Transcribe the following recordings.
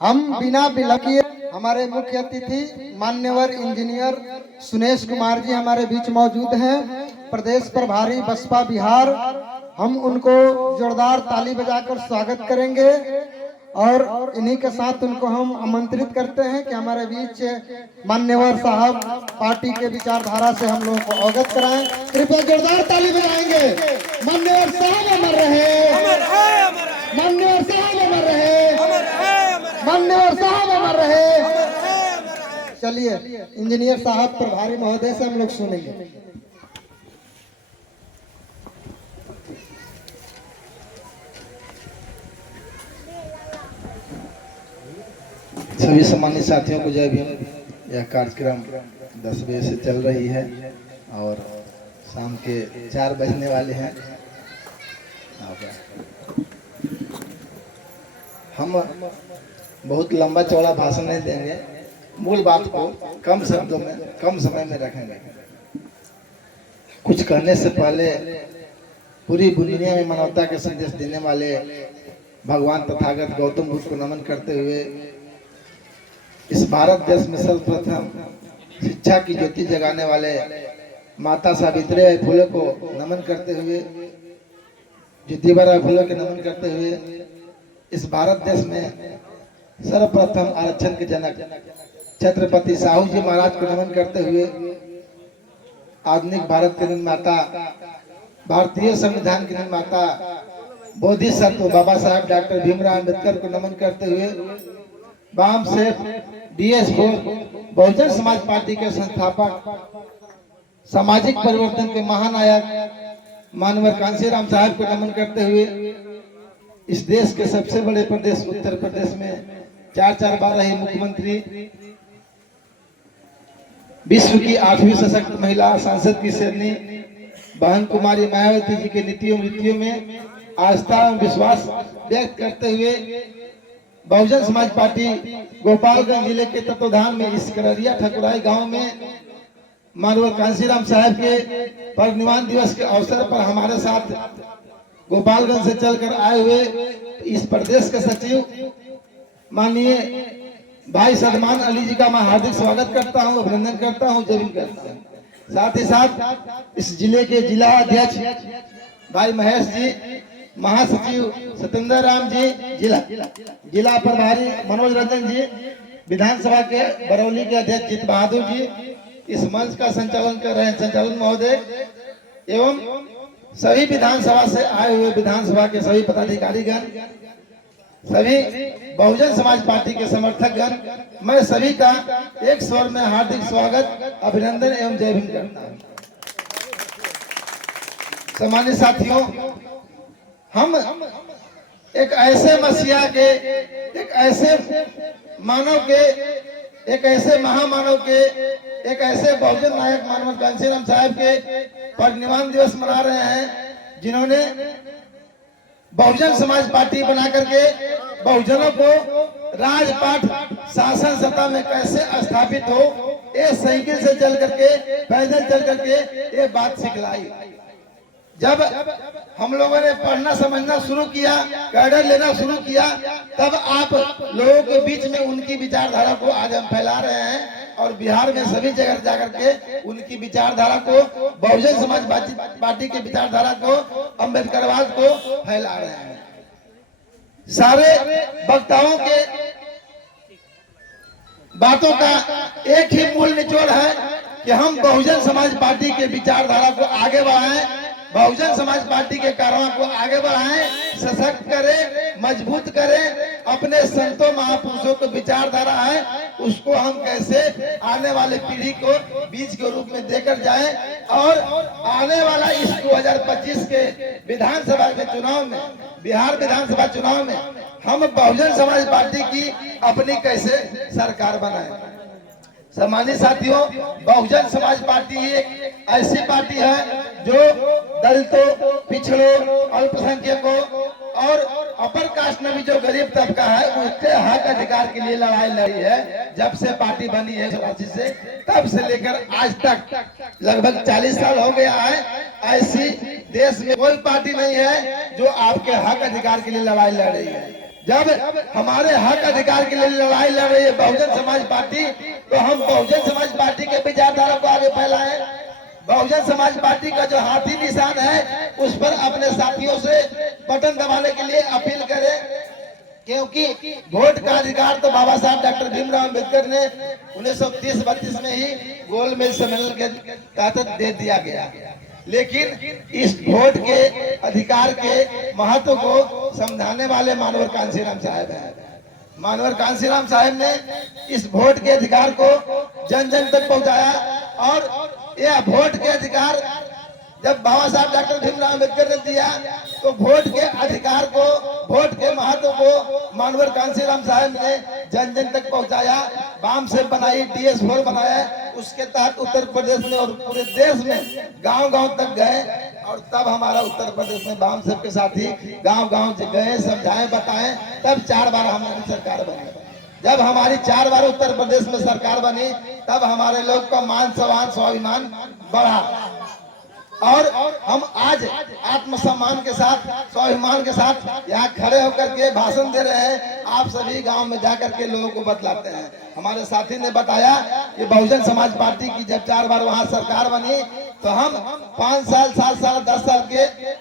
हम बिना विलंब किए हमारे मुख्य अतिथि मान्यवर इंजीनियर सुनेश कुमार जी हमारे बीच मौजूद हैं, प्रदेश प्रभारी बसपा बिहार। हम उनको जोरदार ताली बजाकर स्वागत करेंगे और इन्हीं के साथ उनको हम आमंत्रित करते हैं कि हमारे बीच मान्यवर साहब पार्टी के विचारधारा से हम लोगों को अवगत कराएं। कृपया जोरदार ताली बजाएंगे। मान्यवर साहब अमर रहे, मान्यवर साहब अमर रहे, मान्यवर साहब अमर रहे। चलिए इंजीनियर साहब प्रभारी महोदय से हम लोग सुनेंगे। सभी सम्मानित साथियों को जय भीम। यह कार्यक्रम 10 बजे से चल रही है और शाम के 4 बजने वाले हैं। हम बहुत लंबा चौड़ा भाषण नहीं देंगे, मूल बात को कम शब्दों में कम समय में रखेंगे। कुछ कहने से पहले पूरी दुनिया में मानवता के संदेश देने वाले भगवान तथागत गौतम बुद्ध को नमन करते हुए इस भारत देश में सर्वप्रथम शिक्षा की ज्योति जगाने वाले माता सावित्रीबाई फुले को नमन करते हुए, ज्योतिबाई फुले को नमन करते हुए इस भारत देश में सर्वप्रथम आरक्षण के जनक छत्रपति साहू जी महाराज को नमन करते हुए आधुनिक भारत के निर्माता, भारतीय संविधान के निर्माता बोधिसत्व बाबा साहब डॉक्टर भीमराव अम्बेडकर को नमन करते हुए बाम सेठ DS बहुजन समाज पार्टी के संस्थापक, सामाजिक परिवर्तन के महानायक मानवर कांशीराम साहब को नमन करते हुए इस देश के सबसे बड़े प्रदेश उत्तर प्रदेश में 4 बार रही मुख्यमंत्री, विश्व की 8वीं सशक्त महिला सांसद की श्रेणी बहन कुमारी मायावती जी के नीतियों रीतियों में आस्था एवं विश्वास व्यक्त करते हुए बहुजन समाज पार्टी गोपालगंज जिले के तत्वाधान में इस कररिया ठकुराई गांव में मानवर कांशीराम साहब के परिनिर्वाण दिवस के अवसर पर हमारे साथ गोपालगंज से चलकर आए हुए इस प्रदेश के सचिव माननीय भाई सलमान अली जी का मैं हार्दिक स्वागत करता हूं, अभिनंदन करता हूं, जय हिंद करता हूं। साथ ही साथ इस जिले के जिला अध्यक्ष भाई महेश जी, महासचिव सत्येंद्र राम जी, जिला प्रभारी मनोज रंजन जी, विधानसभा के बरौली के अध्यक्ष जीत बहादुर जी, इस मंच का संचालन कर रहे हैं संचालन महोदय एवं सभी विधानसभा से आए हुए विधानसभा के सभी पदाधिकारीगण, सभी बहुजन समाज पार्टी के समर्थकगण, मैं सभी का एक स्वर में हार्दिक स्वागत, अभिनंदन एवं जय हिंद करता हूं। सम्मानित साथियों, हम एक ऐसे मसीहा के, एक ऐसे मानव के, एक ऐसे महामानव के, एक ऐसे बहुजन नायक मानव कांशीराम साहब के परिनिर्वाण दिवस मना रहे हैं जिन्होंने बहुजन समाज पार्टी बना करके बहुजनों को राजपाट शासन सत्ता में कैसे स्थापित हो, ये साइकिल से चल करके, पैदल चल करके ये बात सिखलाई। जब हम लोगों ने पढ़ना समझना शुरू किया, कैडर लेना शुरू किया, तब आप लोगों के बीच में उनकी विचारधारा को आज हम फैला रहे हैं और बिहार में सभी जगह जाकर के उनकी विचारधारा को, बहुजन समाज पार्टी की विचारधारा को, अम्बेडकरवाद को फैला रहे हैं। सारे वक्ताओं के बातों का एक ही मूल निचोड़ है कि हम बहुजन समाज पार्टी के विचारधारा को आगे बढ़ाएं, बहुजन समाज पार्टी के कारवां को आगे बढ़ाएं, सशक्त करें, मजबूत करें। अपने संतों महापुरुषों को विचारधारा है उसको हम कैसे आने वाले पीढ़ी को बीज के रूप में देकर जाएं और आने वाला इस 2025 के विधानसभा के चुनाव में, बिहार विधानसभा चुनाव में हम बहुजन समाज पार्टी की अपनी कैसे सरकार बनाएं। सम्मानित साथियों, बहुजन समाज पार्टी एक ऐसी पार्टी है जो दलितों, पिछड़ों, अल्पसंख्यकों और अपर कास्ट में भी जो गरीब तबका है उसके हक अधिकार के लिए लड़ाई लड़ी है। जब से पार्टी बनी है 84 से, तब से लेकर आज तक लगभग 40 साल हो गया है। ऐसी देश में कोई पार्टी नहीं है जो आपके हक अधिकार के लिए लड़ाई लड़ रही है। जब हमारे हक अधिकार के लिए लड़ाई लड़ रही है बहुजन समाज पार्टी, तो हम बहुजन समाज पार्टी के विचारधारा को आगे फैलाएं। बहुजन समाज पार्टी का जो हाथी निशान है उस पर अपने साथियों से बटन दबाने के लिए अपील करें, क्योंकि वोट का अधिकार तो बाबा साहब डॉक्टर भीमराव अम्बेडकर ने 1930-32 में ही गोलमेज सम्मेलन के तहत दे दिया गया। लेकिन इस वोट के अधिकार के महत्व को समझाने वाले मानवर कांशीराम साहब हैं। मानवर कांशीराम साहब ने इस वोट के अधिकार को जन जन तक पहुंचाया, और यह वोट के अधिकार जब बाबा साहब डॉक्टर भीमराव अम्बेडकर ने दिया, तो वोट के अधिकार को, वोट के महत्व को मानवर कांशीराम साहब ने जन जन तक पहुंचाया। बाम से बनाई DS4 बनाया, उसके तहत उत्तर प्रदेश में और पूरे देश में गांव गांव तक गए, और तब हमारा उत्तर प्रदेश में बाम साहब के साथी गांव गांव गए, समझाएं बताएं, तब 4 बार हमारी सरकार बनी। जब हमारी 4 बार उत्तर प्रदेश में सरकार बनी, तब हमारे लोग का मान सम्मान स्वाभिमान बढ़ा, और हम आज आत्मसम्मान के साथ, स्वाभिमान के साथ यहाँ खड़े होकर के भाषण दे रहे हैं। आप सभी गांव में जाकर के लोगों को बतलाते हैं। हमारे साथी ने बताया कि बहुजन समाज पार्टी की जब 4 बार वहाँ सरकार बनी, तो हम 5 साल, 7 साल, 10 साल के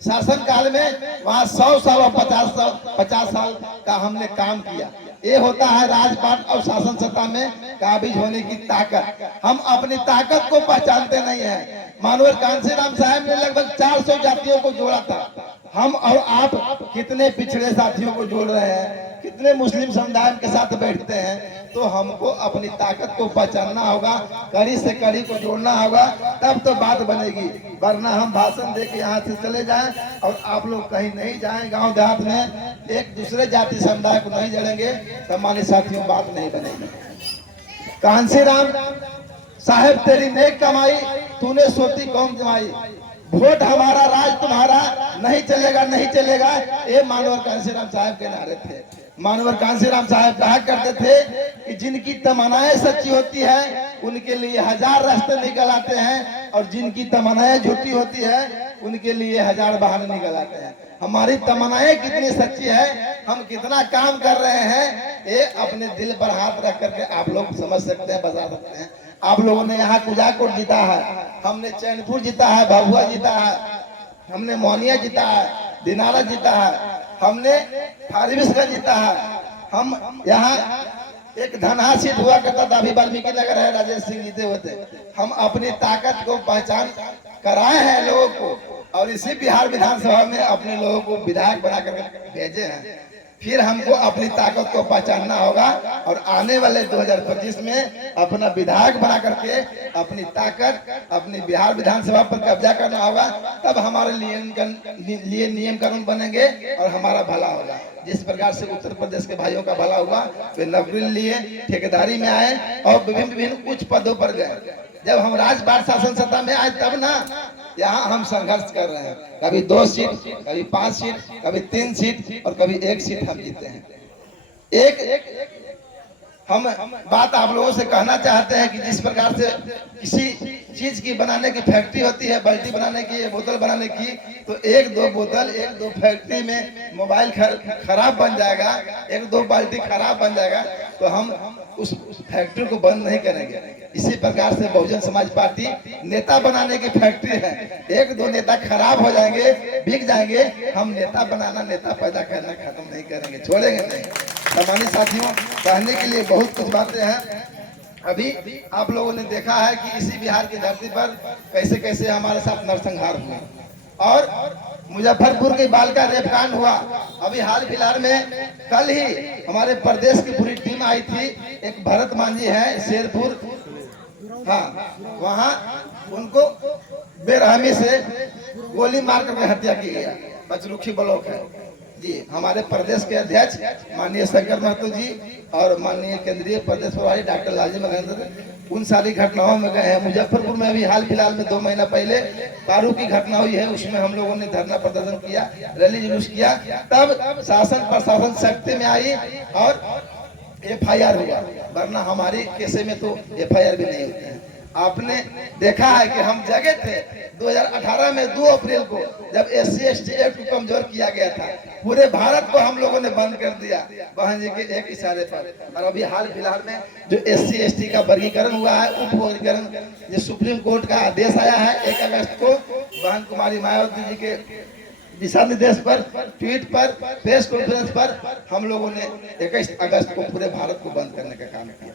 शासन काल में वहाँ 100 साल और 50 साल का हमने काम किया। ये होता है राजपाट और शासन सत्ता में काबिज होने की ताकत। हम अपनी ताकत को पहचानते नहीं है। मानवर कांशीराम साहब ने लगभग 400 जातियों को जोड़ा था। हम और आप कितने पिछड़े साथियों को जोड़ रहे हैं, कितने मुस्लिम समुदाय के साथ बैठते हैं। तो हमको अपनी ताकत को पहचानना होगा, कड़ी से कड़ी को जोड़ना होगा, तब तो बात बनेगी। वरना हम भाषण दे के यहाँ से चले जाएं और आप लोग कहीं नहीं जाएं, गांव देहात में एक दूसरे जाति समुदाय को नहीं जड़ेंगे, सम्मानित साथियों, बात नहीं बनेगी। कांशीराम साहब तेरी नेक कमाई, तूने सोती कौम जमाई, वोट हमारा राज तुम्हारा, नहीं चलेगा नहीं चलेगा, ये मानवर कांशीराम साहब के नारे थे। मानवर कांशीराम साहब कहा करते थे कि जिनकी तमन्नाएं सच्ची होती है उनके लिए 1000 रास्ते निकल आते हैं, और जिनकी तमन्नाएं झूठी होती है उनके लिए 1000 बहाने निकल आते हैं। हमारी तमन्नाएं कितनी सच्ची है, हम कितना काम कर रहे हैं, ये अपने दिल पर हाथ रख करके आप लोग समझ सकते हैं, बता सकते हैं। आप लोगों ने यहाँ कुजाकोट जीता है, हमने चैनपुर जीता है, भभुआ जीता है, हमने मोहनिया जीता है, दिनारा जीता है, हमने फारबिसगंज जीता है। हम यहाँ एक धनहा सीट हुआ करता था, अभी वाल्मीकि नगर है, राजेश सिंह जीते होते। हम अपनी ताकत को पहचान कराए हैं लोगों को, और इसी बिहार विधानसभा में अपने लोगों को विधायक बना कर भेजे हैं। फिर हमको अपनी ताकत को पहचानना होगा, और आने वाले 2025 में अपना विधायक बना करके अपनी ताकत अपनी बिहार विधानसभा पर कब्जा करना होगा। तब हमारे लिए नियम कानून बनेंगे और हमारा भला होगा। जिस प्रकार से उत्तर प्रदेश के भाइयों का भला हुआ, वे नौकरी लिए ठेकेदारी में आए और विभिन्न उच्च पदों पर गए। जब हम राजपाट शासन सत्ता में आए तब ना यहाँ हम संघर्ष कर रहे हैं, कभी 2 सीट, कभी 5 सीट, कभी 3 सीट, और कभी 1 सीट हम जीते हैं। हम बात आप लोगों से कहना चाहते हैं कि जिस प्रकार से किसी चीज की बनाने की फैक्ट्री होती है, बाल्टी बनाने की, बोतल बनाने की, तो 1-2 बोतल, 1-2 फैक्ट्री में मोबाइल खराब बन जाएगा, 1-2 बाल्टी खराब बन जाएगा, तो हम उस फैक्ट्री को बंद नहीं करेंगे। इसी प्रकार से बहुजन समाज पार्टी नेता बनाने की फैक्ट्री है। 1-2 नेता खराब हो जाएंगे, बिक जाएंगे, हम नेता बनाना, नेता पैदा करना खत्म नहीं करेंगे, छोड़ेंगे नहीं। सम्मानित साथियों, कहने के लिए बहुत कुछ बातें हैं। अभी आप लोगों ने देखा है कि इसी बिहार की धरती पर कैसे कैसे हमारे साथ नरसंहार हुआ, और मुजफ्फरपुर के बालिका रेपकांड हुआ। अभी हाल फिलहाल में कल ही हमारे प्रदेश की पूरी टीम आई थी। एक भरत मांझी है शेरपुर, हाँ, वहाँ उनको बेरहमी से गोली मारकर के हत्या की गया। पचरुखी ब्लॉक है जी। हमारे प्रदेश के अध्यक्ष माननीय शंकर महतो जी और माननीय केंद्रीय प्रदेश प्रभारी डॉक्टर लालजी महेंद्र उन सारी घटनाओं में गए हैं। मुजफ्फरपुर में अभी हाल फिलहाल में 2 महीना पहले पारू की घटना हुई है, उसमें हम लोगों ने धरना प्रदर्शन किया, रैली जुलूस किया। तब शासन प्रशासन सख्ती में आई और FIR हुआ, वरना हमारी केसे में तो FIR भी नहीं होते हैं। आपने देखा है कि हम जगह थे 2018 में 2 अप्रैल को, जब SC/ST एक्ट को कमजोर किया गया था, पूरे भारत को हम लोगों ने बंद कर दिया बहन जी के एक इशारे पर। और अभी हाल फिलहाल में जो SC/ST का वर्गीकरण हुआ है, उप वर्गीकरण, जो सुप्रीम कोर्ट का आदेश आया है 1 अगस्त को, बहन कुमारी मायावती जी के दिशा निर्देश पर, ट्वीट पर, प्रेस कॉन्फ्रेंस पर हम लोगों ने 21 अगस्त को पूरे भारत को बंद करने का काम किया।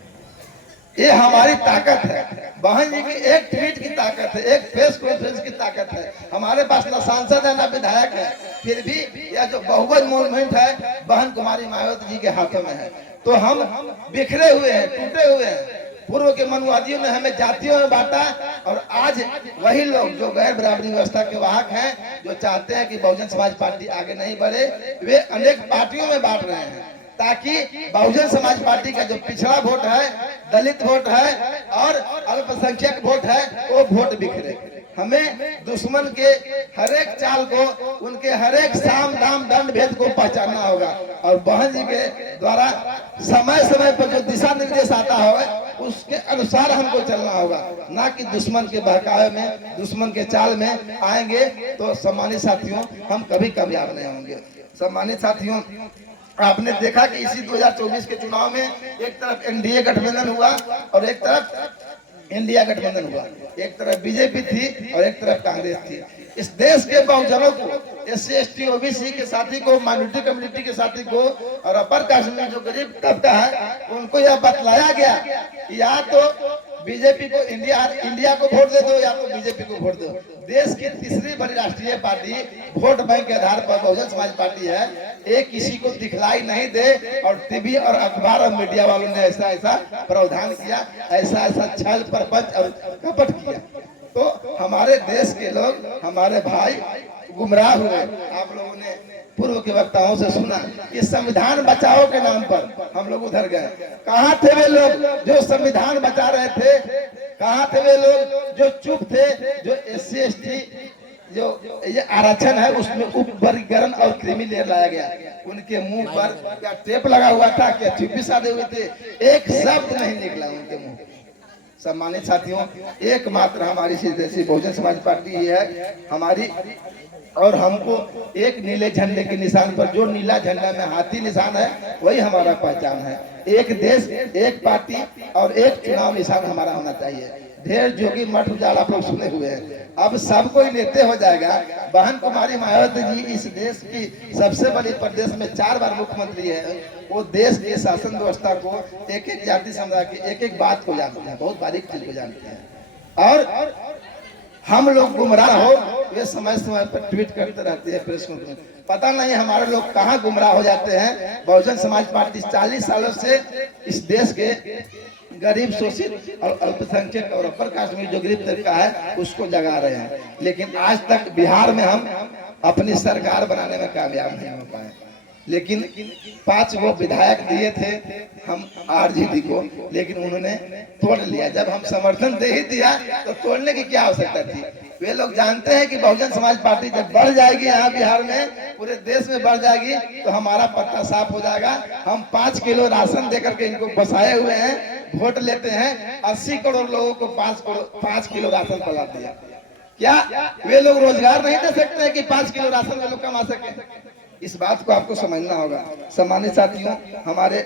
ये हमारी ताकत है, बहन जी की एक ट्वीट की ताकत है, एक प्रेस कॉन्फ्रेंस की ताकत है। हमारे पास ना सांसद है ना विधायक है, फिर भी यह जो बहुमत मूवमेंट है बहन कुमारी मायावती जी के हाथों में है। तो हम बिखरे हुए हैं, टूटे हुए हैं। पूर्व के मनुवादियों ने हमें जातियों में बांटा, और आज वही लोग जो गैर बराबरी व्यवस्था के वाहक हैं, जो चाहते हैं कि बहुजन समाज पार्टी आगे नहीं बढ़े, वे अनेक पार्टियों में बांट रहे हैं, ताकि बहुजन समाज पार्टी का जो पिछड़ा वोट है, दलित वोट है और अल्पसंख्यक वोट है, वो वोट बिखरे। हमें दुश्मन के हरेक चाल को, उनके हरेक साम दाम दंड भेद को पहचानना होगा, और बहन जी के द्वारा समय समय पर जो दिशा निर्देश आता है उसके अनुसार हमको चलना होगा, ना कि दुश्मन के बहकावे में, दुश्मन के चाल में आएंगे तो सम्मानित साथियों हम कभी कामयाब नहीं होंगे। सम्मानित साथियों, आपने देखा कि इसी 2024 के चुनाव में एक तरफ NDA गठबंधन हुआ और एक तरफ इंडिया गठबंधन हुआ, एक तरफ बीजेपी थी और एक तरफ कांग्रेस थी। इस देश के बहुजनों को, SC/ST OBC के साथी को, माइनॉरिटी कम्युनिटी के साथी को और अपर कास्ट में जो गरीब तबका है, उनको यह बतलाया गया कि या तो बीजेपी को, इंडिया को वोट दे दो, या तो बीजेपी को वोट दो। देश की तीसरी बड़ी राष्ट्रीय पार्टी वोट बैंक के आधार पर बहुजन समाज पार्टी है। एक किसी को दिखलाई नहीं दे, और टीवी और अखबार और मीडिया वालों ने ऐसा ऐसा प्रावधान किया, ऐसा ऐसा छल प्रपंच और कपट किया, तो हमारे देश के लोग, हमारे भाई गुमराह हुए। आप लोगों ने पूर्व के वक्ताओं से सुना कि संविधान बचाओ के नाम पर हम लोग उधर गए। कहाँ थे वे लोग जो संविधान बचा रहे थे? कहाँ थे वे लोग जो चुप थे? जो SC/ST जो ये आरक्षण है उसमें उप वर्गीकरण और क्रीमी लेयर लाया गया, उनके मुंह पर क्या टेप लगा हुआ था, क्या चुप्पी साधे हुए थे? एक शब्द नहीं निकला उनके मुंह। सम्मानित साथियों, एकमात्र हमारी देशी बहुजन समाज पार्टी ही है हमारी, और हमको एक नीले झंडे के निशान पर, जो नीला झंडा में हाथी निशान है वही हमारा पहचान है। एक देश, एक पार्टी और एक चुनाव निशान हमारा होना चाहिए। ढेर जोगी मठ उजाड़ आप लोग सुने हुए हैं, अब सब कोई नेते हो जाएगा। बहन कुमारी मायावती जी इस देश की सबसे बड़ी प्रदेश में 4 बार मुख्यमंत्री है। वो देश के शासन व्यवस्था को, एक एक जाति समुदाय की एक एक बात को जानते हैं, बहुत बारीक चीज को जानते हैं। और हम लोग गुमराह हो, वे समय समय पर ट्वीट करते रहते हैं, प्रेस कॉन्फ्रेंस। पता नहीं हमारे लोग कहाँ गुमराह हो जाते हैं। बहुजन समाज पार्टी 40 सालों से इस देश के गरीब, शोषित और अल्पसंख्यक और अपर कास्ट में जो गरीब तबका है उसको जगा रहे हैं, लेकिन आज तक बिहार में हम अपनी सरकार बनाने में कामयाब नहीं हो पाए। लेकिन 5 वो विधायक दिए थे हम RJD को, लेकिन उन्होंने तोड़ लिया। जब हम समर्थन दे ही दिया तो तोड़ने की क्या आवश्यकता थी? वे लोग जानते हैं कि बहुजन समाज पार्टी जब बढ़ जाएगी यहाँ बिहार में, पूरे देश में बढ़ जाएगी, तो हमारा पत्ता साफ हो जाएगा। हम 5 किलो राशन देकर के इनको बसाए हुए हैं, वोट लेते हैं। 80 करोड़ लोगों को 5 किलो राशन पला दिया। क्या वे लोग रोजगार नहीं दे सकते हैं कि 5 किलो राशन वे लोग कमा सके? इस बात को आपको समझना होगा। सम्मानित साथियों, हमारे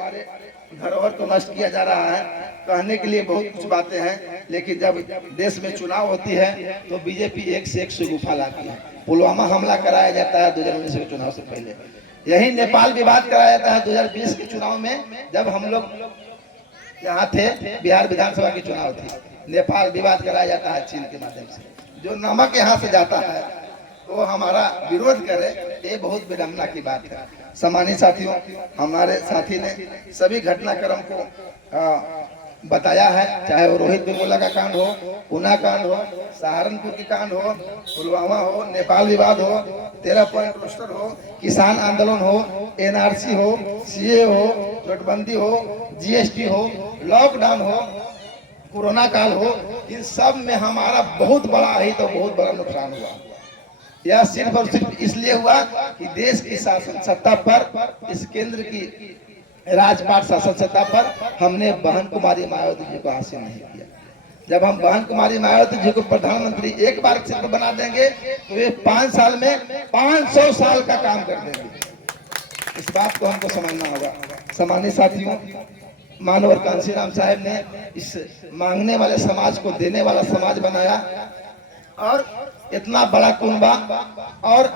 धरोहर को नष्ट किया जा रहा है। कहने के लिए बहुत कुछ बातें हैं, लेकिन जब देश में चुनाव होती है तो बीजेपी एक से एक गुफा लाती है। पुलवामा हमला कराया जाता है 2019 के चुनाव से पहले। यही नेपाल विवाद कराया जाता है 2020 के चुनाव में, जब हम लोग यहाँ थे, बिहार विधानसभा की चुनाव थी। नेपाल विवाद कराया जाता है चीन के माध्यम से। जो नमक यहाँ से जाता है वो हमारा विरोध करे, ये बहुत विडम्बना की बात है। सम्मानित साथियों, हमारे साथी ने सभी घटनाक्रम को बताया है, चाहे वो रोहित वेमुला का कांड हो, ऊना कांड हो, सहारनपुर की कांड हो, पुलवामा हो, नेपाल विवाद हो, 13 पॉइंट रोस्टर हो, किसान आंदोलन हो, NRC हो, CA हो, नोटबंदी हो, GST हो, लॉकडाउन हो, कोरोना काल हो, इन सब में हमारा बहुत बड़ा ही तो बहुत बड़ा नुकसान हुआ। यह सिर्फ और सिर्फ इसलिए हुआ कि देश की शासन सत्ता पर, इस केंद्र की राजपाट शासन सत्ता पर हमने बहन कुमारी मायावती जी को हासिल नहीं किया। जब हम बहन कुमारी मायावती जी को प्रधानमंत्री एक बार सिर्फ बना देंगे तो वे 5 साल में 500 साल का काम कर देंगे। इस बात को हमको समझना होगा। सम्मानित साथियों, मानवर कांशीराम साहब ने इस मांगने वाले समाज को देने वाला समाज बनाया और इतना बड़ा कुनबा और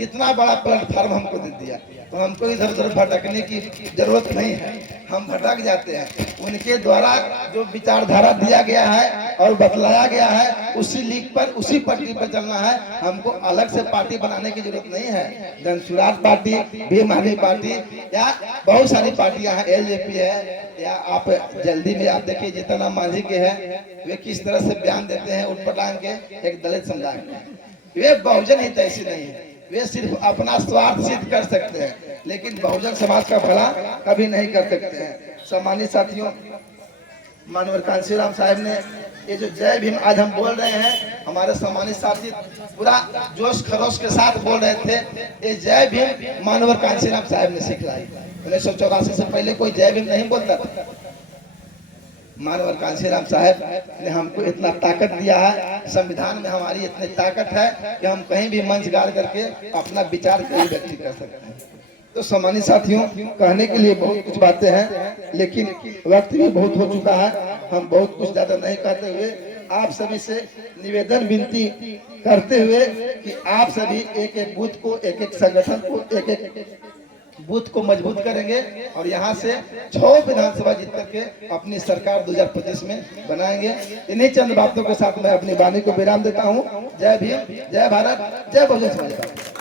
इतना बड़ा प्लेटफॉर्म हमको दे दिया। तो हमको इधर उधर भटकने की जरूरत नहीं है, हम भटक जाते हैं। उनके द्वारा जो विचारधारा दिया गया है और बतलाया गया है उसी लीक पर, उसी पटरी पर चलना है। हमको अलग से पार्टी बनाने की जरूरत नहीं है। Jan Suraaj party, Bhim army party या बहुत सारी पार्टियां हैं, एलजेपी है, या आप जल्दी में आप देखिए जितना मांझी के हैं वे किस तरह से बयान देते हैं उठपटांग के एक दलित समुदाय में। वे बहुजन हित ऐसी नहीं है, वे सिर्फ अपना स्वार्थ सिद्ध कर सकते हैं लेकिन बहुजन समाज का भला कभी नहीं कर सकते हैं। सम्मानित साथियों, मानवर कांशीराम साहब ने ये जो जय भीम आज हम बोल रहे हैं, हमारे सम्मानित साथी पूरा जोश खरोश के साथ बोल रहे थे, ये जय भीम मानवर कांशीराम साहब ने सिखलाई। 1984 से पहले कोई जय भीम नहीं बोलता था। मानवर कांशीराम साहब ने हमको इतना ताकत दिया है, संविधान में हमारी इतनी ताकत है कि हम कहीं भी मंच गाड़ करके अपना विचार कहीं व्यक्त कर सकते हैं। तो सम्मानित साथियों, कहने के लिए बहुत कुछ बातें हैं लेकिन वक्त भी बहुत हो चुका है। हम बहुत कुछ ज्यादा नहीं कहते हुए आप सभी से निवेदन विनती करते हुए कि आप सभी एक एक बूथ को, एक एक संगठन को, एक एक बूथ को मजबूत करेंगे और यहाँ से 6 विधानसभा जीत करके अपनी सरकार 2025 में बनाएंगे। इन्हीं चंद बातों के साथ मैं अपनी वाणी को विराम देता हूँ। जय भीम, जय भारत, जय बहुजन समाज पार्टी।